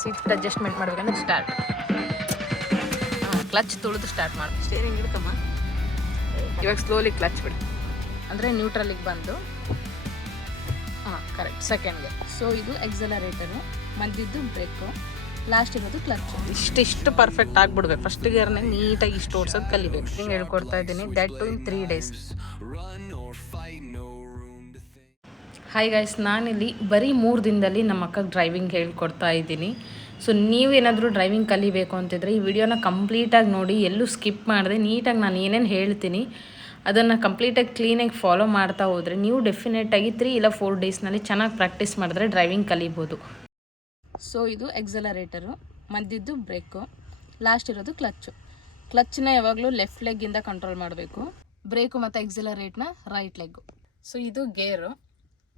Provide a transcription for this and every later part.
Seat adjustment ಮಾಡ್ಬೇಕಂದ್ರೆ start. Clutch ತುಳಿದು start ಮಾಡಿ. ಸ್ಟೇರಿಂಗ್ ಹಿಡ್ಕಮ್ಮ. ಇವಾಗ ಸ್ಲೋಲಿ ಕ್ಲಚ್ ಬಿಡಿ, ಅಂದರೆ ನ್ಯೂಟ್ರಲಿಗೆ ಬಂದು ಕರೆಕ್ಟ್ ಸೆಕೆಂಡ್ಗೆ. ಸೊ ಇದು ಎಕ್ಸಲರೇಟರು, ಮಧ್ಯದ್ದು ಬ್ರೇಕು, ಲಾಸ್ಟ್ ಇರೋದು ಕ್ಲಚ್. ಇಷ್ಟು ಪರ್ಫೆಕ್ಟ್ ಆಗಿಬಿಡ್ಬೇಕು. ಫಸ್ಟ್ ಗೇರ್ನಾಗ ನೀಟಾಗಿ ಇಷ್ಟು ಓಡಿಸೋದು ಕಲಿಬೇಕು. ಹಿಂಗೆ ಹೇಳ್ಕೊಡ್ತಾ ಇದ್ದೀನಿ. That too in 3 days. Hi guys, ನಾನಿಲ್ಲಿ ಬರೀ 3 ದಿನದಲ್ಲಿ ನಮ್ಮ ಅಕ್ಕಗೆ ಡ್ರೈವಿಂಗ್ ಹೇಳ್ಕೊಡ್ತಾ ಇದ್ದೀನಿ. ಸೊ ನೀವೇನಾದರೂ ಡ್ರೈವಿಂಗ್ ಕಲಿಬೇಕು ಅಂತಿದ್ರೆ ಈ ವಿಡಿಯೋನ ಕಂಪ್ಲೀಟಾಗಿ ನೋಡಿ, ಎಲ್ಲೂ ಸ್ಕಿಪ್ ಮಾಡಿದೆ. ನೀಟಾಗಿ ನಾನು ಏನೇನು ಹೇಳ್ತೀನಿ ಅದನ್ನು ಕಂಪ್ಲೀಟಾಗಿ ಕ್ಲೀನಾಗಿ ಫಾಲೋ ಮಾಡ್ತಾ ಹೋದರೆ ನೀವು ಡೆಫಿನೆಟಾಗಿ 3 ಇಲ್ಲ 4 ಡೇಸ್ನಲ್ಲಿ ಚೆನ್ನಾಗಿ ಪ್ರಾಕ್ಟೀಸ್ ಮಾಡಿದ್ರೆ ಡ್ರೈವಿಂಗ್ ಕಲಿಬೋದು. ಸೊ ಇದು ಎಕ್ಸಲರೇಟರು, ಮಧ್ಯದ್ದು ಬ್ರೇಕು, ಲಾಸ್ಟ್ ಇರೋದು ಕ್ಲಚ್ಚು. ಕ್ಲಚ್ನ ಯಾವಾಗಲೂ ಲೆಫ್ಟ್ ಲೆಗ್ಗಿಂದ ಕಂಟ್ರೋಲ್ ಮಾಡಬೇಕು, ಬ್ರೇಕು ಮತ್ತು ಎಕ್ಸಲರೇಟ್ನ ರೈಟ್ ಲೆಗ್ಗು. ಸೊ ಇದು ಗೇರು.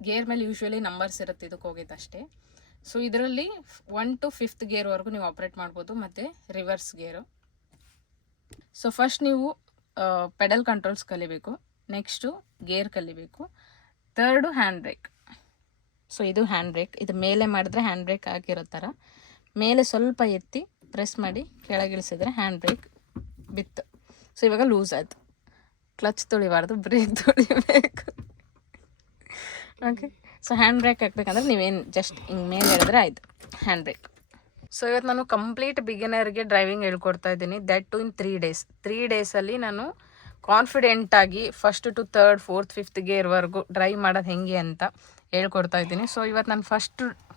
ಗೇರ್ ಮೇಲೆ ಯೂಶ್ವಲಿ ನಂಬರ್ಸ್ ಇರುತ್ತೆ, ಇದಕ್ಕೆ ಹೋಗಿದ್ದು ಅಷ್ಟೇ. ಸೊ ಇದರಲ್ಲಿ 1 to 5th ಗೇರ್ವರೆಗೂ ನೀವು ಆಪ್ರೇಟ್ ಮಾಡ್ಬೋದು, ಮತ್ತು ರಿವರ್ಸ್ ಗೇರು. ಸೊ ಫಸ್ಟ್ ನೀವು ಪೆಡಲ್ ಕಂಟ್ರೋಲ್ಸ್ ಕಲಿಬೇಕು, ನೆಕ್ಸ್ಟು ಗೇರ್ ಕಲಿಬೇಕು, ಥರ್ಡು ಹ್ಯಾಂಡ್ ಬ್ರೇಕ್. ಸೊ ಇದು ಹ್ಯಾಂಡ್ ಬ್ರೇಕ್. ಇದು ಮೇಲೆ ಮಾಡಿದ್ರೆ ಹ್ಯಾಂಡ್ ಬ್ರೇಕ್ ಆಗಿರೋ ಥರ ಮೇಲೆ ಸ್ವಲ್ಪ ಎತ್ತಿ ಪ್ರೆಸ್ ಮಾಡಿ ಕೆಳಗಿಳಿಸಿದ್ರೆ ಹ್ಯಾಂಡ್ ಬ್ರೇಕ್ ಬಿತ್ತು. ಸೊ ಇವಾಗ ಲೂಸ್ ಆಯಿತು. ಕ್ಲಚ್ ತುಳಿಬಾರ್ದು, ಬ್ರೇಕ್ ತುಳಿಬೇಕು. ಓಕೆ, ಸೊ ಹ್ಯಾಂಡ್ ಬ್ರೇಕ್ ಹಾಕ್ಬೇಕಂದ್ರೆ ನೀವೇನು ಜಸ್ಟ್ ಹಿಂಗೆ ಮೇಲೆ ಹೇಳಿದ್ರೆ ಆಯಿತು ಹ್ಯಾಂಡ್ ಬ್ರೇಕ್. ಸೊ ಇವತ್ತು ನಾನು ಕಂಪ್ಲೀಟ್ ಬಿಗಿನರ್ಗೆ ಡ್ರೈವಿಂಗ್ ಹೇಳ್ಕೊಡ್ತಾ ಇದ್ದೀನಿ. That too in 3 days. 3 daysಲ್ಲಿ ನಾನು ಕಾನ್ಫಿಡೆಂಟಾಗಿ 1st to 3rd 4th 5th ಗೇರ್ವರೆಗೂ drive ಮಾಡೋದು ಹೆಂಗೆ ಅಂತ ಹೇಳ್ಕೊಡ್ತಾ ಇದ್ದೀನಿ. ಸೊ ಇವತ್ತು ನಾನು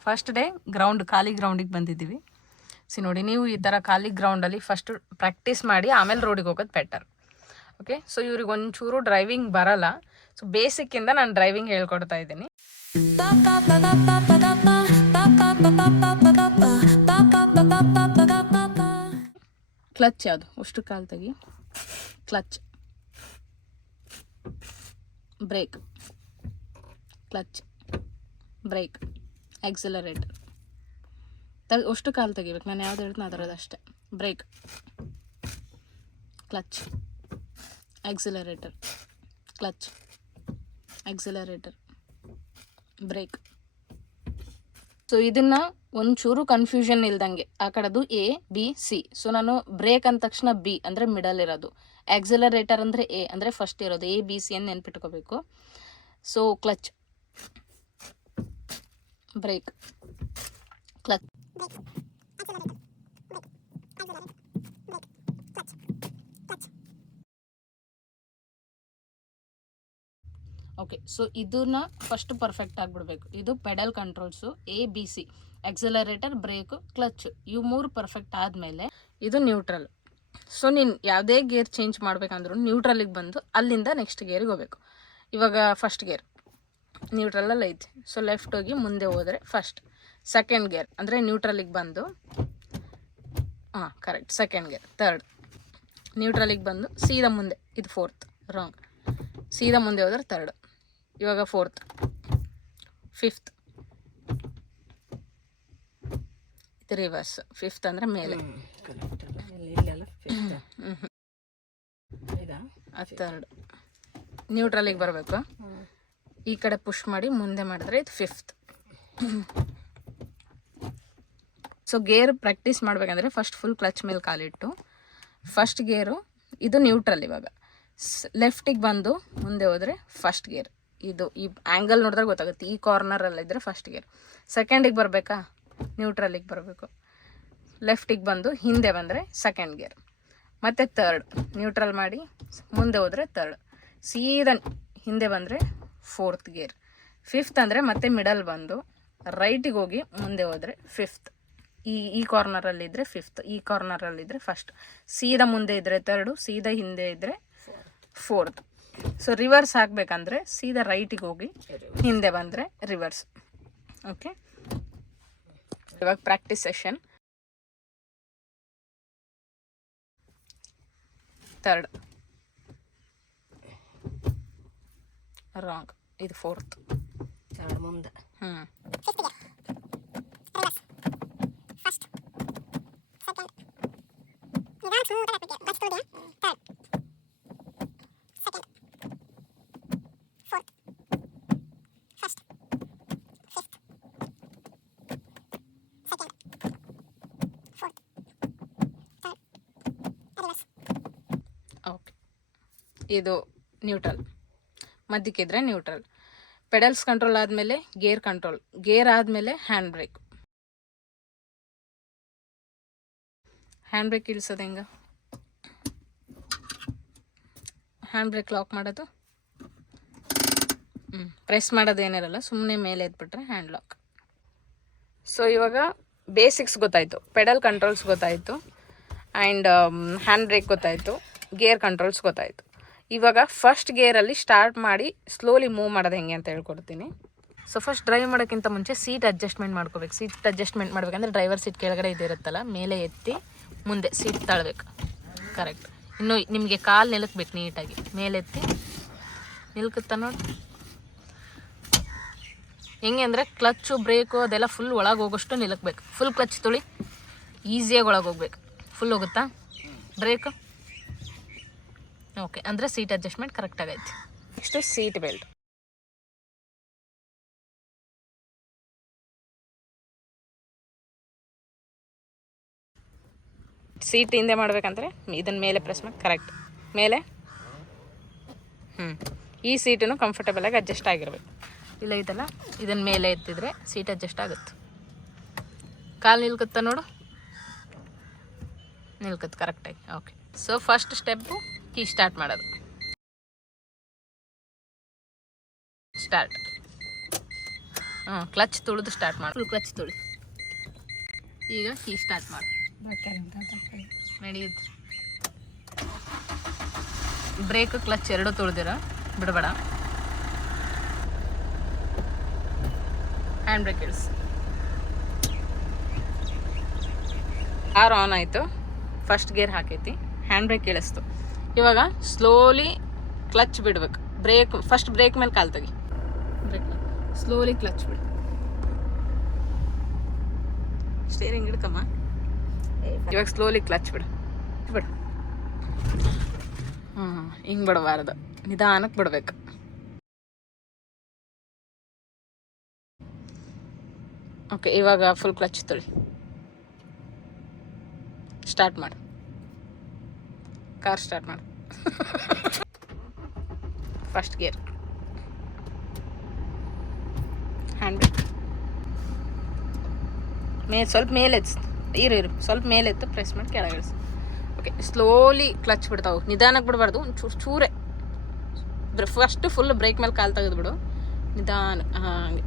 ಫಸ್ಟ್ ಡೇ ಖಾಲಿ ಗ್ರೌಂಡಿಗೆ ಬಂದಿದ್ದೀವಿ. ನೋಡಿ, ನೀವು ಈ ಥರ ಖಾಲಿ ಗ್ರೌಂಡಲ್ಲಿ ಫಸ್ಟು ಪ್ರಾಕ್ಟೀಸ್ ಮಾಡಿ ಆಮೇಲೆ ರೋಡಿಗೆ ಹೋಗೋದು ಬೆಟರ್. ಓಕೆ, ಸೊ ಇವ್ರಿಗೆ ಒಂಚೂರು ಡ್ರೈವಿಂಗ್ ಬರಲ್ಲ. ಸೊ ಬೇಸಿಕ್ಕಿಂದ ನಾನು ಡ್ರೈವಿಂಗ್ ಹೇಳ್ಕೊಡ್ತಾ ಇದ್ದೀನಿ. ಕ್ಲಚ್ ಯಾವುದು? ಅಷ್ಟು ಕಾಲು ತೆಗಿ. Clutch, brake, clutch, brake, accelerator. ಅಷ್ಟು ಕಾಲು ತೆಗಿಬೇಕು. ನಾನು ಯಾವ್ದು ಹೇಳ್ತೀನಿ ಅದರದ್ದು ಅಷ್ಟೇ. Brake, clutch, accelerator, clutch, accelerator, brake. So ಇದನ್ನು ಒಂಚೂರು ಕನ್ಫ್ಯೂಷನ್ ಇಲ್ದಂಗೆ ಆ ಕಡೆದು A B C. ಸೊ ನಾನು ಬ್ರೇಕ್ ಅಂದ ತಕ್ಷಣ B ಅಂದರೆ ಮಿಡಲ್ ಇರೋದು, ಎಕ್ಸಲರೇಟರ್ ಅಂದರೆ A ಅಂದರೆ ಫಸ್ಟ್ ಇರೋದು. A B C ಅಂತ ನೆನ್ಪಿಟ್ಕೋಬೇಕು. So clutch, brake, clutch, okay. So ಇದನ್ನ ಫಸ್ಟ್ ಪರ್ಫೆಕ್ಟ್ ಆಗಿಬಿಡ್ಬೇಕು. ಇದು pedal controls A B C, accelerator, brake, clutch, ಇವು 3 ಪರ್ಫೆಕ್ಟ್ ಆದಮೇಲೆ ಇದು ನ್ಯೂಟ್ರಲ್. ಸೊ ನೀನು ಯಾವುದೇ ಗೇರ್ ಚೇಂಜ್ ಮಾಡ್ಬೇಕಂದ್ರೂ ನ್ಯೂಟ್ರಲಿಗೆ ಬಂದು ಅಲ್ಲಿಂದ ನೆಕ್ಸ್ಟ್ ಗೇರಿಗೆ ಹೋಗಬೇಕು. ಇವಾಗ ಫಸ್ಟ್ ಗೇರ್ ನ್ಯೂಟ್ರಲಲ್ಲಿ ಐತಿ. ಸೊ ಲೆಫ್ಟ್ ಹೋಗಿ ಮುಂದೆ ಹೋದರೆ ಫಸ್ಟ್. ಸೆಕೆಂಡ್ ಗೇರ್ ಅಂದರೆ ನ್ಯೂಟ್ರಲಿಗೆ ಬಂದು ಕರೆಕ್ಟ್ ಸೆಕೆಂಡ್ ಗೇರ್. ಥರ್ಡ್ ನ್ಯೂಟ್ರಲಿಗೆ ಬಂದು ಸೀದಾ ಮುಂದೆ, ಇದು 4th ರಾಂಗ್. ಸೀದಾ ಮುಂದೆ ಹೋದ್ರೆ ಥರ್ಡ್. ಇವಾಗ 4th, 5th, ಇದು ರಿವರ್ಸ್. 5th ಅಂದರೆ ಮೇಲೆ, ಅದು ಥರ್ಡ್. ನ್ಯೂಟ್ರಲಿಗೆ ಬರಬೇಕು, ಈ ಕಡೆ ಪುಷ್ ಮಾಡಿ ಮುಂದೆ ಮಾಡಿದ್ರೆ ಇದು 5th. ಸೊ ಗೇರ್ ಪ್ರಾಕ್ಟೀಸ್ ಮಾಡಬೇಕಂದ್ರೆ ಫಸ್ಟ್ ಫುಲ್ ಕ್ಲಚ್ ಮೇಲೆ ಕಾಲಿಟ್ಟು ಫಸ್ಟ್ ಗೇರು, ಇದು ನ್ಯೂಟ್ರಲ್. ಇವಾಗ ಲೆಫ್ಟಿಗೆ ಬಂದು ಮುಂದೆ ಹೋದರೆ ಫಸ್ಟ್ ಗೇರ್. ಇದು ಈ ಆ್ಯಂಗಲ್ ನೋಡಿದ್ರೆ ಗೊತ್ತಾಗುತ್ತೆ. ಈ ಕಾರ್ನರಲ್ಲಿದ್ದರೆ ಫಸ್ಟ್ ಗೇರ್. ಸೆಕೆಂಡಿಗೆ ಬರಬೇಕಾ, ನ್ಯೂಟ್ರಲಿಗೆ ಬರಬೇಕು. ಲೆಫ್ಟಿಗೆ ಬಂದು ಹಿಂದೆ ಬಂದರೆ ಸೆಕೆಂಡ್ ಗೇರ್. ಮತ್ತು ಥರ್ಡ್ ನ್ಯೂಟ್ರಲ್ ಮಾಡಿ ಮುಂದೆ ಹೋದರೆ ಥರ್ಡ್. ಸೀದಾ ಹಿಂದೆ ಬಂದರೆ 4th ಗೇರ್. 5th ಅಂದರೆ ಮತ್ತೆ ಮಿಡಲ್ ಬಂದು ರೈಟಿಗೆ ಹೋಗಿ ಮುಂದೆ ಹೋದರೆ 5th. ಈ ಕಾರ್ನರಲ್ಲಿದ್ದರೆ 5th, ಈ ಕಾರ್ನರಲ್ಲಿದ್ದರೆ ಫಸ್ಟ್. ಸೀದಾ ಮುಂದೆ ಇದ್ದರೆ ಥರ್ಡು, ಸೀದಾ ಹಿಂದೆ ಇದ್ದರೆ 4th. ಸೊ ರಿವರ್ಸ್ ಆಗಬೇಕಂದ್ರೆ ಸೀದಾ ರೈಟಿಗೆ ಹೋಗಿ ಹಿಂದೆ ಬಂದರೆ ರಿವರ್ಸ್. ಓಕೆ, ಇವಾಗ ಪ್ರಾಕ್ಟೀಸ್ ಸೆಷನ್. ಥರ್ಡ್ ರಾಂಗ್, ಇದು 4th. ಥರ್ಡ್ ಮುಂದೆ. ಇದು ನ್ಯೂಟ್ರಲ್, ಮಧ್ಯಕ್ಕಿದ್ರೆ ನ್ಯೂಟ್ರಲ್. ಪೆಡಲ್ಸ್ ಕಂಟ್ರೋಲ್ ಆದಮೇಲೆ ಗೇರ್ ಕಂಟ್ರೋಲ್, ಗೇರ್ ಆದಮೇಲೆ ಹ್ಯಾಂಡ್ ಬ್ರೇಕ್. ಹ್ಯಾಂಡ್ ಬ್ರೇಕ್ ಇಳಿಸೋದು ಹೆಂಗೆ? ಹ್ಯಾಂಡ್ ಬ್ರೇಕ್ ಲಾಕ್ ಮಾಡೋದು ಪ್ರೆಸ್ ಮಾಡೋದು ಏನಿರಲ್ಲ, ಸುಮ್ಮನೆ ಮೇಲೆ ಎದ್ಬಿಟ್ರೆ ಹ್ಯಾಂಡ್ ಲಾಕ್. ಸೊ ಇವಾಗ ಬೇಸಿಕ್ಸ್ ಗೊತ್ತಾಯಿತು, ಪೆಡಲ್ ಕಂಟ್ರೋಲ್ಸ್ ಗೊತ್ತಾಯಿತು, ಆ್ಯಂಡ್ ಹ್ಯಾಂಡ್ ಬ್ರೇಕ್ ಗೊತ್ತಾಯಿತು, ಗೇರ್ ಕಂಟ್ರೋಲ್ಸ್ ಗೊತ್ತಾಯಿತು. ಇವಾಗ ಫಸ್ಟ್ ಗೇರಲ್ಲಿ ಸ್ಟಾರ್ಟ್ ಮಾಡಿ ಸ್ಲೋಲಿ ಮೂವ್ ಮಾಡೋದು ಹೆಂಗೆ ಅಂತ ಹೇಳ್ಕೊಡ್ತೀನಿ. ಸೊ ಫಸ್ಟ್ ಡ್ರೈವ್ ಮಾಡೋಕ್ಕಿಂತ ಮುಂಚೆ ಸೀಟ್ ಅಡ್ಜಸ್ಟ್ಮೆಂಟ್ ಮಾಡ್ಕೋಬೇಕು. ಸೀಟ್ ಅಡ್ಜಸ್ಟ್ಮೆಂಟ್ ಮಾಡ್ಬೇಕಂದ್ರೆ ಡ್ರೈವರ್ ಸೀಟ್ ಕೆಳಗಡೆ ಇದಿರುತ್ತಲ್ಲ, ಮೇಲೆ ಎತ್ತಿ ಮುಂದೆ ಸೀಟ್ ತಳ್ಬೇಕು. ಕರೆಕ್ಟ್. ಇನ್ನು ನಿಮಗೆ ಕಾಲು ನಿಲ್ಕಬೇಕು ನೀಟಾಗಿ, ಮೇಲೆತ್ತಿ ನಿಲ್ಕುತ್ತಾ ನೋಡಿ. ಹೆಂಗೆ ಅಂದರೆ ಕ್ಲಚ್ಚು ಬ್ರೇಕು ಅದೆಲ್ಲ ಫುಲ್ ಒಳಗೆ ಹೋಗೋಷ್ಟು ನಿಲ್ಕಬೇಕು. ಫುಲ್ ಕ್ಲಚ್ ತುಳಿ, ಈಸಿಯಾಗಿ ಒಳಗೆ ಹೋಗ್ಬೇಕು. ಫುಲ್ ಹೋಗುತ್ತಾ ಬ್ರೇಕು? ಓಕೆ, ಅಂದರೆ ಸೀಟ್ ಅಡ್ಜಸ್ಟ್ಮೆಂಟ್ ಕರೆಕ್ಟಾಗೈತಿ. Next seat belt. ಸೀಟ್ ಹಿಂದೆ ಮಾಡ್ಬೇಕಂದ್ರೆ ಇದನ್ನ ಮೇಲೆ ಪ್ರೆಸ್ ಮಾಡಿ ಕರೆಕ್ಟ್ ಮೇಲೆ. ಈ ಸೀಟನ್ನು ಕಂಫರ್ಟಬಲಾಗಿ ಅಡ್ಜಸ್ಟ್ ಆಗಿರ್ಬೇಕು. ಇಲ್ಲ ಇದಲ್ಲ, ಇದನ್ನ ಮೇಲೆ ಎತ್ತಿದ್ರೆ ಸೀಟ್ ಅಡ್ಜಸ್ಟ್ ಆಗುತ್ತೆ. ಕಾಲು ನಿಲ್ಕುತ್ತಾ ನೋಡು, ನಿಲ್ಕುತ್ತೆ ಕರೆಕ್ಟಾಗಿ. Okay, so first step key start ಮಾಡೋದು. ಸ್ಟಾರ್ಟ್. ಕ್ಲಚ್ ತುಳಿದು ಸ್ಟಾರ್ಟ್ ಮಾಡು. ಫುಲ್ ಕ್ಲಚ್ ತುಳಿ. ಈಗ ಕೀ ಸ್ಟಾರ್ಟ್ ಮಾಡು. ನಡೆಯುತ್ತೆ. ಬ್ರೇಕ್ ಕ್ಲಚ್ ಎರಡು ತುಳಿದಿರ ಬಿಡಬೇಡ. ಹ್ಯಾಂಡ್ ಬ್ರೇಕ್ ಇಳಿಸು. ಕಾರ್ ಆನ್ ಆಯಿತು, ಫಸ್ಟ್ ಗೇರ್ ಹಾಕೈತಿ, ಹ್ಯಾಂಡ್ ಬ್ರೇಕ್ ಇಳಿಸ್ತು. ಇವಾಗ ಸ್ಲೋಲಿ ಕ್ಲಚ್ ಬಿಡ್ಬೇಕು. ಬ್ರೇಕ್ ಫಸ್ಟ್ ಬ್ರೇಕ್ ಮೇಲೆ ಕಾಲು ತೆಗಿ. ಬ್ರೇಕ್ ಸ್ಲೋಲಿ ಕ್ಲಚ್ ಬಿಡು. ಸ್ಟೇರಿಂಗ್ ಹಿಡ್ಕಮ್ಮ. ಇವಾಗ ಸ್ಲೋಲಿ ಕ್ಲಚ್ ಬಿಡು. ಬಿಡು. ಹಿಂಗೆ ಬಿಡಬಾರ್ದು, ನಿಧಾನಕ್ಕೆ ಬಿಡ್ಬೇಕು. ಓಕೆ, ಇವಾಗ ಫುಲ್ ಕ್ಲಚ್ ತೊಳಿ. ಸ್ಟಾರ್ಟ್ ಮಾಡು. ಕಾರ್ ಸ್ಟಾರ್ಟ್ ಮಾಡು. ಫಸ್ಟ್ ಗೇರ್, ಹ್ಯಾಂಡ್ ಬ್ರೇಕ್ ಸ್ವಲ್ಪ ಮೇಲೆ ಇರು ಸ್ವಲ್ಪ ಮೇಲೆ ಎತ್ತು, ಪ್ರೆಸ್ ಮಾಡಿ ಕೆಳಗೆ ಇಳಿಸು. ಓಕೆ, ಸ್ಲೋಲಿ ಕ್ಲಚ್ ಬಿಡ್ತಾವೆ, ನಿಧಾನಕ್ಕೆ ಬಿಡಬಾರ್ದು. ಒಂದು ಚೂರೇ ಫಸ್ಟು ಫುಲ್ ಬ್ರೇಕ್ ಮೇಲೆ ಕಾಲು ತೆಗೆದುಬಿಡು, ನಿಧಾನ. ಹಾಗೆ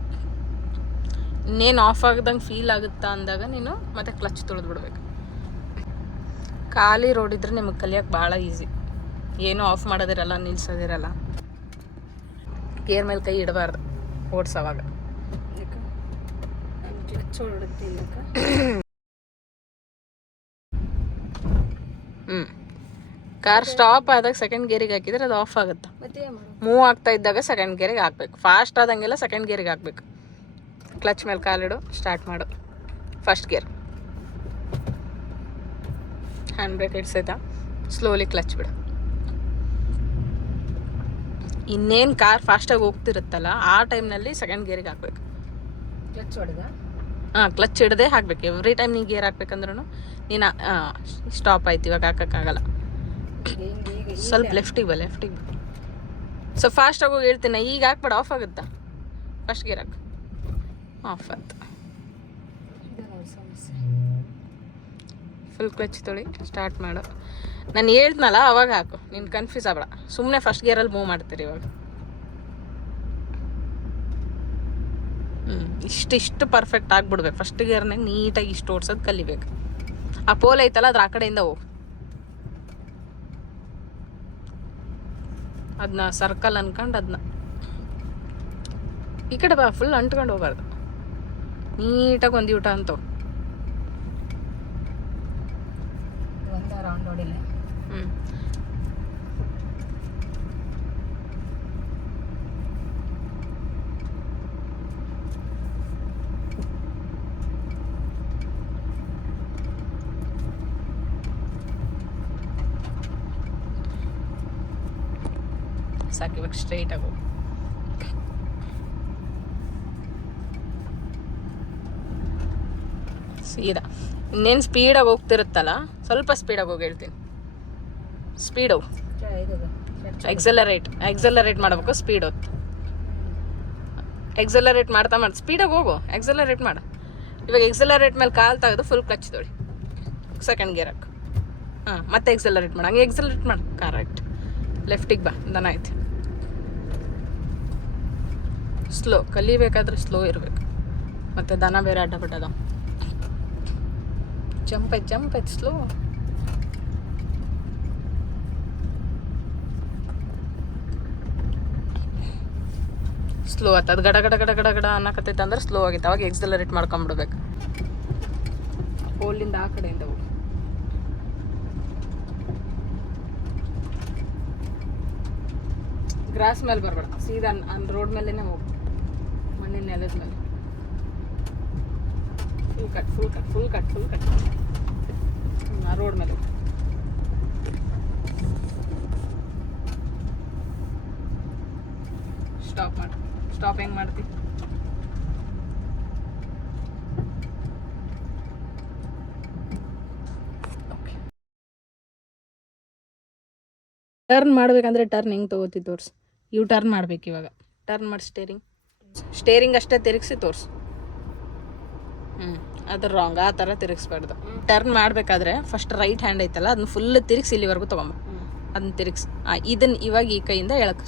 ಇನ್ನೇನು ಆಫ್ ಆಗ್ದಂಗೆ ಫೀಲ್ ಆಗುತ್ತಾ ಅಂದಾಗ ನೀನು ಮತ್ತೆ ಕ್ಲಚ್ ತೊಳೆದು ಬಿಡ್ಬೇಕು. ಖಾಲಿ ರೋಡ್ ಇದ್ರೆ ನಿಮಗೆ ಕಲಿಯೋಕೆ ಭಾಳ ಈಸಿ. ಏನೂ ಆಫ್ ಮಾಡೋದಿರಲ್ಲ, ನಿಲ್ಸೋದಿರಲ್ಲ. ಗೇರ್ ಮೇಲೆ ಕೈ ಇಡಬಾರ್ದು ಓಡಿಸೋವಾಗ. ಕಾರ್ ಸ್ಟಾಪ್ ಆದಾಗ ಸೆಕೆಂಡ್ ಗೇರಿಗೆ ಹಾಕಿದ್ರೆ ಅದು ಆಫ್ ಆಗುತ್ತೆ. ಮೂವ್ ಆಗ್ತಾ ಇದ್ದಾಗ ಸೆಕೆಂಡ್ ಗೇರಿಗೆ ಹಾಕ್ಬೇಕು. ಫಾಸ್ಟ್ ಆದಂಗೆಲ್ಲ ಸೆಕೆಂಡ್ ಗೇರಿಗೆ ಹಾಕ್ಬೇಕು. ಕ್ಲಚ್ ಮೇಲೆ ಕಾಲಿಡು, ಸ್ಟಾರ್ಟ್ ಮಾಡು. ಫಸ್ಟ್ ಗೇರ್, ಹ್ಯಾಂಡ್ ಬ್ರೇಕ್ ಇಡ್ಸೈತಾ, ಸ್ಲೋಲಿ ಕ್ಲಚ್ ಬಿಡು. ಇನ್ನೇನು ಕಾರ್ ಫಾಸ್ಟಾಗಿ ಹೋಗ್ತಿರುತ್ತಲ್ಲ ಆ ಟೈಮ್ನಲ್ಲಿ ಸೆಕೆಂಡ್ ಗೇರಿಗೆ ಹಾಕ್ಬೇಕು. ಕ್ಲಚ್ ಹೊಡೆದ ಕ್ಲಚ್ ಹಿಡ್ದೇ ಹಾಕ್ಬೇಕು. ಎವ್ರಿ ಟೈಮ್ ನೀನು ಗೇರ್ ಹಾಕ್ಬೇಕಂದ್ರೂ ನೀನು ಸ್ಟಾಪ್ ಆಯ್ತು, ಇವಾಗ ಹಾಕೋಕ್ಕಾಗಲ್ಲ. ಸ್ವಲ್ಪ ಲೆಫ್ಟಿಗೆ ಬಾ. ಸೊ ಫಾಸ್ಟಾಗಿ ಹೋಗಿ ಹೇಳ್ತೀನಿ, ಈಗ ಹಾಕ್ಬೇಡ, ಆಫ್ ಆಗುತ್ತಾ. ಫಸ್ಟ್ ಗೇರ್ ಹಾಕು, ಆಫ್ ಆಯ್ತು. ಫುಲ್ ಕ್ಲಚ್ ತೊಳಿ, ಸ್ಟಾರ್ಟ್ ಮಾಡು. ನಾನು ಹೇಳ್ತನಲ್ಲ ಅವಾಗ ಹಾಕು, ನೀನು ಕನ್ಫ್ಯೂಸ್ ಆಗಬೇಡ. ಸುಮ್ಮನೆ ಫಸ್ಟ್ ಗೇರಲ್ಲಿ ಮೂವ್ ಮಾಡ್ತೀರಿ ಇವಾಗ. ಇಷ್ಟು ಪರ್ಫೆಕ್ಟ್ ಆಗಿಬಿಡ್ಬೇಕು. ಫಸ್ಟ್ ಗೇರ್ನಾಗ ನೀಟಾಗಿ ಇಷ್ಟು ಓಡ್ಸೋದು ಕಲಿಬೇಕು. ಆ ಪೋಲ್ ಐತಲ್ಲ ಅದ್ರ ಆ ಕಡೆಯಿಂದ ಹೋಗು. ಅದನ್ನ ಸರ್ಕಲ್ ಅನ್ಕೊಂಡು ಅದನ್ನ ಈ ಕಡೆ ಬಾ. ಫುಲ್ ಅಂಟ್ಕೊಂಡು ಹೋಗ್ಬಾರ್ದು, ನೀಟಾಗಿ ಒಂದು ಊಟ ಅಂತ ರೌಂಡ್ ಹೊಡಿಲ್ಲ. ಸಾಕು, ಇವಾಗ ಸ್ಟ್ರೈಟ್ ಆಗು. ಸೀದಾ. ಇನ್ನೇನು ಸ್ಪೀಡಾಗಿ ಹೋಗ್ತಿರುತ್ತಲ್ಲ, ಸ್ವಲ್ಪ ಸ್ಪೀಡಾಗಿ ಹೋಗಿ ಹೇಳ್ತೀನಿ. ಸ್ಪೀಡ್ ಹೋಗು. ಎಕ್ಸಲರೇಟ್ ಮಾಡಬೇಕು, ಸ್ಪೀಡ್ ಹೊತ್ತು ಎಕ್ಸಲರೇಟ್ ಮಾಡ್ತಾ ಸ್ಪೀಡಾಗಿ ಹೋಗು, ಎಕ್ಸಲರೇಟ್ ಮಾಡು. ಇವಾಗ ಎಕ್ಸಲರೇಟ್ ಮೇಲೆ ಕಾಲು ತೆಗೆದು ಫುಲ್ ಕ್ಲಚ್ ತೊಳಿ, ಸೆಕೆಂಡ್ ಗೇರ್ ಹಾಕು. ಹಾಂ, ಮತ್ತೆ ಎಕ್ಸಲರೇಟ್ ಮಾಡು, ಹಂಗೆ ಎಕ್ಸಲರೇಟ್ ಮಾಡು. ಕರೆಕ್ಟ್. ಲೆಫ್ಟಿಗೆ ಬಾ, ದನ ಆಯ್ತು. ಸ್ಲೋ ಕಲಿಬೇಕಾದ್ರೆ ಸ್ಲೋ ಇರಬೇಕು, ಮತ್ತು ದನ ಬೇರೆ ಅಡ್ಡ ಬಿಟ್ಟದ. ಜಂಪ್ ಐತೆ ಸ್ಲೋ. ಸ್ಲೋ ಆಯ್ತು, ಅದು ಗಡ ಗಡ ಗಡ ಗಡ ಗಡ ಅನ್ನಕತ್ತೈತೆ ಅಂದ್ರೆ ಸ್ಲೋ ಆಗೈತೆ. ಅವಾಗ ಎಕ್ಸಲರೇಟ್ ಮಾಡ್ಕೊಂಬಿಡ್ಬೇಕು. ಹೋಲಿಂದ ಆ ಕಡೆಯಿಂದ ಹೋಗಿ ಗ್ರಾಸ್ ಮೇಲೆ ಬರಬೇಡ, ಸೀದಾ ರೋಡ್ ಮೇಲೇ ಹೋಗು, ಮಣ್ಣಿನ ನೆಲದ ಮೇಲೆ. ಫುಲ್ ಕಟ್ ರೋಡ್ ಮೇಲೆ. ಸ್ಟಾಪ್ ಮಾಡಿ. ಸ್ಟಾಪ್ ಹೆಂಗೆ ಮಾಡ್ತಿ? ಟರ್ನ್ ಮಾಡ್ಬೇಕಂದ್ರೆ ಟರ್ನ್ ಹೆಂಗೆ ತೊಗೋತಿ ತೋರಿಸು. ಇವು ಟರ್ನ್ ಮಾಡ್ಬೇಕು. ಇವಾಗ ಟರ್ನ್ ಮಾಡಿ ಸ್ಟೇರಿಂಗ್ ಅಷ್ಟೇ ತಿರುಗಿಸಿ ತೋರಿಸು. ಅದು ರಾಂಗ್, ಆ ಥರ ತಿರುಗಿಸ್ಬಾರ್ದು. ಟರ್ನ್ ಮಾಡಬೇಕಾದ್ರೆ ಫಸ್ಟ್ ರೈಟ್ ಹ್ಯಾಂಡ್ ಐತಲ್ಲ, ಅದನ್ನ ಫುಲ್ ತಿರುಗಿಸಿ ಇಲ್ಲಿವರೆಗೂ ತೊಗೊಂಬ. ಅದನ್ನ ತಿರುಗಿಸಿ ಇದನ್ನು ಇವಾಗ ಈ ಕೈಯಿಂದ ಎಳಕ.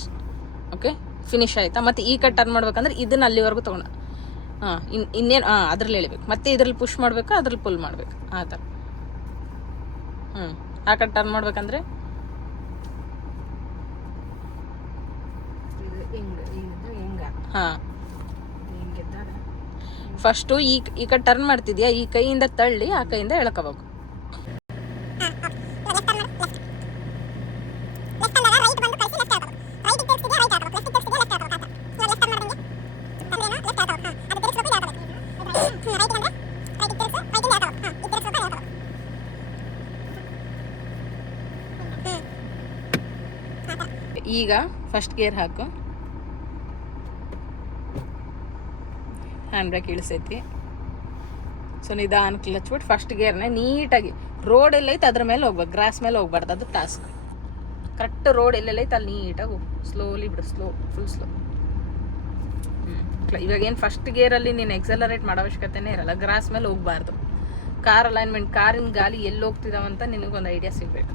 ಓಕೆ, ಫಿನಿಶ್ ಆಯಿತಾ? ಮತ್ತು ಈ ಕಡೆ ಟರ್ನ್ ಮಾಡ್ಬೇಕಂದ್ರೆ ಇದನ್ನು ಅಲ್ಲಿವರೆಗೂ ತೊಗೊಂಡು ಇನ್ನೇನು ಅದ್ರಲ್ಲಿ ಎಳಿಬೇಕು. ಮತ್ತೆ ಇದ್ರಲ್ಲಿ ಪುಷ್ ಮಾಡಬೇಕು, ಅದ್ರಲ್ಲಿ ಪುಲ್ ಮಾಡಬೇಕು, ಆ ಥರ. ಆ ಕಡೆ ಟರ್ನ್ ಮಾಡ್ಬೇಕಂದ್ರೆ ಹಾಂ, ಫಸ್ಟು ಈ ಕಡೆ ಟರ್ನ್ ಮಾಡ್ತಿದ್ಯಾ, ಈ ಕೈಯಿಂದ ತಳ್ಳಿ ಆ ಕೈಯಿಂದ ಎಳ್ಕೋಬೇಕು. ಈಗ ಫಸ್ಟ್ ಗೇರ್ ಹಾಕು, ಹ್ಯಾಂಡ್ ಬ್ರೇಕ್ ಇಳಿಸೈತಿ. ಸೊ ನಿಧಾನ ಕ್ಲಚ್ ಬಿಟ್ಟು ಫಸ್ಟ್ ಗೇರ್ನ ನೀಟಾಗಿ ರೋಡ್ ಎಲ್ಲೈತೆ ಅದ್ರ ಮೇಲೆ ಹೋಗ್ಬೇಕು, ಗ್ರಾಸ್ ಮೇಲೆ ಹೋಗ್ಬಾರ್ದು. ಅದು ಟಾಸ್ಕ್. ಕರೆಕ್ಟ್ ರೋಡ್ ಎಲ್ಲೆಲ್ಲೈತೆ ಅಲ್ಲಿ ನೀಟಾಗಿ ಹೋಗು, ಸ್ಲೋಲಿ ಬಿಡು, ಫುಲ್ ಸ್ಲೋ. ಇವಾಗ ಏನು ಫಸ್ಟ್ ಗೇರಲ್ಲಿ ನೀನು ಎಕ್ಸಲರೇಟ್ ಮಾಡೋ ಅವಶ್ಯಕತೆನೇ ಇರಲ್ಲ, ಗ್ರಾಸ್ ಮೇಲೆ ಹೋಗ್ಬಾರ್ದು. ಕಾರ್ ಅಲೈನ್ಮೆಂಟ್, ಕಾರಿನ ಗಾಲಿ ಎಲ್ಲಿ ಹೋಗ್ತಿದಾವಂತ ನಿನಗೊಂದು ಐಡಿಯಾ ಸಿಗಬೇಕು.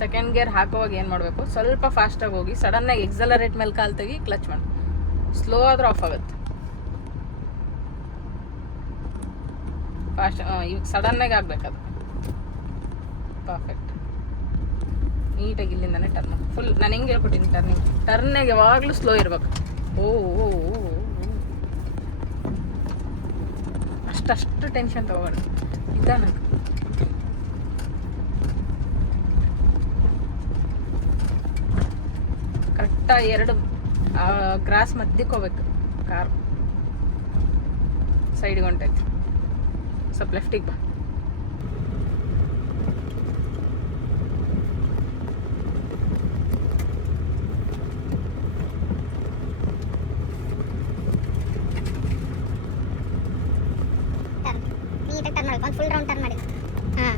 ಸೆಕೆಂಡ್ ಗೇರ್ ಹಾಕೋವಾಗ ಏನು ಮಾಡಬೇಕು, ಸ್ವಲ್ಪ ಫಾಸ್ಟಾಗಿ ಹೋಗಿ ಸಡನ್ನಾಗಿ ಎಕ್ಸಲರೇಟ್ ಮೇಲೆ ಕಾಲು ತೆಗಿ, ಕ್ಲಚ್ ಮಾಡಿ. ಸ್ಲೋ ಆದರೂ ಆಫ್ ಆಗುತ್ತೆ. ಫಾಸ್ಟ್ ಇವಾಗ ಸಡನ್ನಾಗಿ ಆಗಬೇಕದು. ಪರ್ಫೆಕ್ಟ್. ನೀಟಾಗಿ ಇಲ್ಲಿಂದಾನೆ ಟರ್ನ್ ಫುಲ್. ನಾನು ಹೆಂಗೆ ಹೇಳ್ಕೊಟ್ಟಿನಿ ಟರ್ನಾಗ ಯಾವಾಗಲೂ ಸ್ಲೋ ಇರ್ಬೇಕು. ಅಷ್ಟು ಟೆನ್ಷನ್ ತಗೋಬಾರ್ದು, ನಿಧಾನಕ್ಕೆ. ಕರೆಕ್ಟಾಗಿ ಎರಡು ಗ್ರಾಸ್ ಮಧ್ಯಕ್ಕೆ ಹೋಗ್ಬೇಕು. ಕಾರ್ ಸೈಡ್ಗೆ ಹೊಂಟೈತಿ, ಸ್ವಲ್ಪ ಲೆಫ್ಟಿಗೆ ಬಾ. ನೀಟಾಗಿ ಟರ್ನ್ ಮಾಡಬೇಕು, ಒಂದು ಫುಲ್ ರೌಂಡ್ ಟರ್ನ್ ಮಾಡಿ. ಹಾಂ,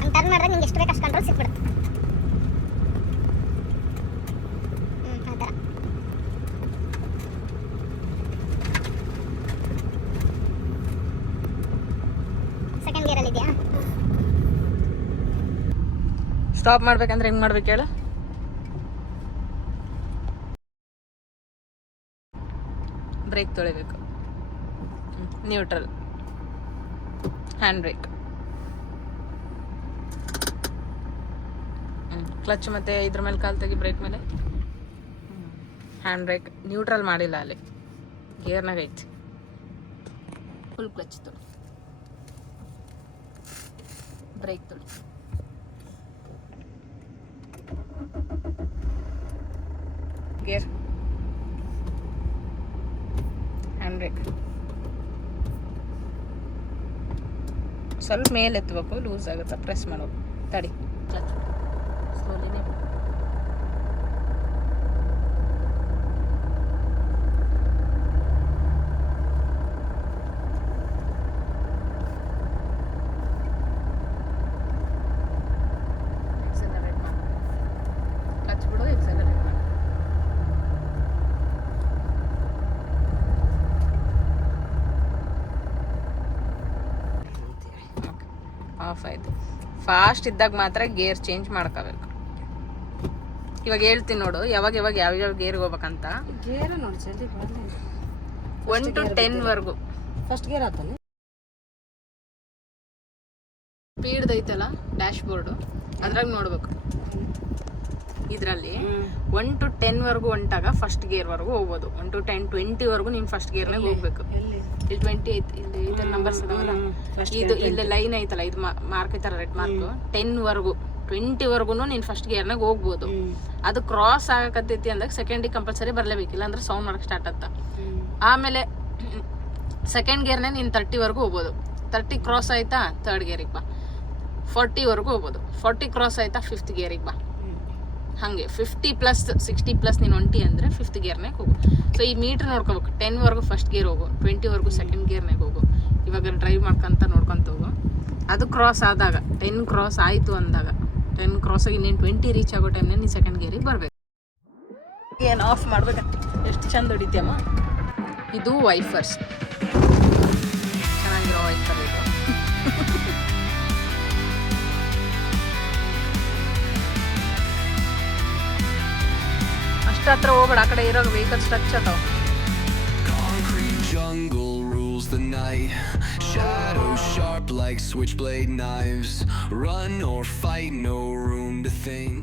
ಹಂಗೆ ಟರ್ನ್ ಮಾಡಿದ್ರೆ ನಿಂಗೆ ಎಷ್ಟು ಬೇಕು ಅಷ್ಟು ಕಂಟ್ರೋಲ್ ಸಿಕ್ಬಿಡುತ್ತೆ. ಆ ಥರ. ಸೆಕೆಂಡ್ ಗೇರಲ್ಲಿ ಇದೆಯಾ? ಸ್ಟಾಪ್ ಮಾಡ್ಬೇಕಂದ್ರೆ ಹೆಂಗೆ ಮಾಡ್ಬೇಕು ಹೇಳು? ಬ್ರೇಕ್ ತೊಳಿಬೇಕು, ನ್ಯೂಟ್ರಲ್, ಹ್ಯಾಂಡ್ ಬ್ರೇಕ್, ಕ್ಲಚ್ ಮತ್ತು ಇದ್ರ ಮೇಲೆ ಕಾಲು ತೆಗಿ, ಬ್ರೇಕ್ ಮೇಲೆ ಹ್ಯಾಂಡ್ ಬ್ರೇಕ್. ನ್ಯೂಟ್ರಲ್ ಮಾಡಿಲ್ಲ ಅಲ್ಲಿ, ಗೇರ್ನಾಗ ಐತಿ. ಫುಲ್ ಕ್ಲಚ್ ತೊಳಿ, ಬ್ರೇಕ್ ತೊಳಿ, ಗೇರ್, ಹ್ಯಾಂಡ್ ಬ್ರೇಕ್. ಸ್ವಲ್ಪ ಮೇಲೆ ಎತ್ತಬೇಕು, ಲೂಸ್ ಆಗುತ್ತೆ, ಪ್ರೆಸ್ ಮಾಡೋದು. ತಡಿ, ಕ್ಲಚ್ ಸ್ಲೋಲಿನೇ. ಆಫ್ ಆಯಿತು. ಫಾಸ್ಟ್ ಇದ್ದಾಗ ಮಾತ್ರ ಗೇರ್ ಚೇಂಜ್ ಮಾಡ್ಕೋಬೇಕು. ಇವಾಗ ಹೇಳ್ತೀನಿ ನೋಡು ಯಾವಾಗ ಯಾವ್ಯಾವ ಗೇರ್ಗೆ ಹೋಗ್ಬೇಕಂತ. ಗೇರ್ ನೋಡಿ ಜಲ್ದಿ 1 to 10 ವರೆಗೂ ಫಸ್ಟ್ ಗೇರ್ ಆತಲ್ಲ. ಸ್ಪೀಡ್ ಐತಲ್ಲ ಡ್ಯಾಶ್ ಬೋರ್ಡು, ಅದ್ರಾಗ ನೋಡ್ಬೇಕು. ಇದರಲ್ಲಿ 1 to 10 ವರೆಗೂ ಹೊಂಟಾಗ ಫಸ್ಟ್ ಗೇರ್ ವರೆಗೂ ಹೋಗ್ಬೋದು. 1 to 10, 20 ವರೆಗೂ ನೀನು ಫಸ್ಟ್ ಗೇರ್ನಾಗ ಹೋಗ್ಬೇಕು. ಇಲ್ಲಿ 20 ಐತಿ, ಇಲ್ಲಿ ನಂಬರ್ಸ್ ಅದಾವಲ್ಲ, ಇದು ಇಲ್ಲಿ ಲೈನ್ ಐತಲ್ಲ, ಇದು ಮಾರ್ಕ್ ಐತಲ್ಲ ರೆಡ್ ಮಾರ್ಕ್. 10 ವರೆಗೂ 20 ವರೆಗೂ ನೀನು ಫಸ್ಟ್ ಗೇರ್ನಾಗ ಹೋಗ್ಬೋದು. ಅದು ಕ್ರಾಸ್ ಆಗಕತ್ತೈತಿ ಅಂದಾಗ ಸೆಕೆಂಡಿಗೆ ಕಂಪಲ್ಸರಿ ಬರಲೇಬೇಕಿಲ್ಲ ಅಂದ್ರೆ ಸೌಂಡ್ ಮಾಡಕ್ಕೆ ಸ್ಟಾರ್ಟ್ ಆಗ್ತಾ. ಆಮೇಲೆ ಸೆಕೆಂಡ್ ಗೇರ್ನೇ ನೀನು 30 ವರೆಗೂ ಹೋಗ್ಬೋದು. 30 ಕ್ರಾಸ್ ಆಯ್ತಾ ಥರ್ಡ್ ಗೇರಿಗೆ ಬಾ. 40 ವರೆಗೂ ಹೋಗ್ಬೋದು. 40 ಕ್ರಾಸ್ ಆಯ್ತಾ 5th ಗೇರಿಗೆ ಬಾ. ಹಾಗೆ 50 ಪ್ಲಸ್ 60 ಪ್ಲಸ್ ನೀನು ಹೊಂಟಿ ಅಂದರೆ 5th ಗೇರ್ನಾಗ ಹೋಗು. ಸೊ ಈ ಮೀಟ್ರ್ ನೋಡ್ಕೋಬೇಕು. 10 ವರೆಗೂ ಫಸ್ಟ್ ಗೇರ್ ಹೋಗು, 20 ವರೆಗೂ ಸೆಕೆಂಡ್ ಗೇರ್ನಾಗ ಹೋಗು. ಇವಾಗ ಡ್ರೈವ್ ಮಾಡ್ಕೊಂತ ನೋಡ್ಕೊಂತ ಹೋಗು. ಅದು ಕ್ರಾಸ್ ಆದಾಗ 10 ಕ್ರಾಸ್ ಆಯಿತು ಅಂದಾಗ 10 ಕ್ರಾಸ್ ಆಗಿ ನೀನು 20 ರೀಚ್ ಆಗೋ ಟೈಮ್ನಲ್ಲಿ ನೀನು ಸೆಕೆಂಡ್ ಗೇರಿಗೆ ಬರಬೇಕು. ಏನು ಆಫ್ ಮಾಡ್ಬೇಕಂತ ಎಷ್ಟು ಚಂದ ಹೊಡಿತೀಯಮ್ಮ. ಇದು ವೈಫರ್ಸ್, ಚೆನ್ನಾಗಿರೋ ವೈಫರ್ ಇದು. ಅಷ್ಟ ಹತ್ರ ಹೋಗ್ಬೇಡ, ಆ ಕಡೆ ಇರೋ ವೆಹಿಕಲ್ಸ್ ಟಚ್ ಅದಾವ. Jungle rules the night, shadows sharp like switchblade knives. Run or fight, no room to think.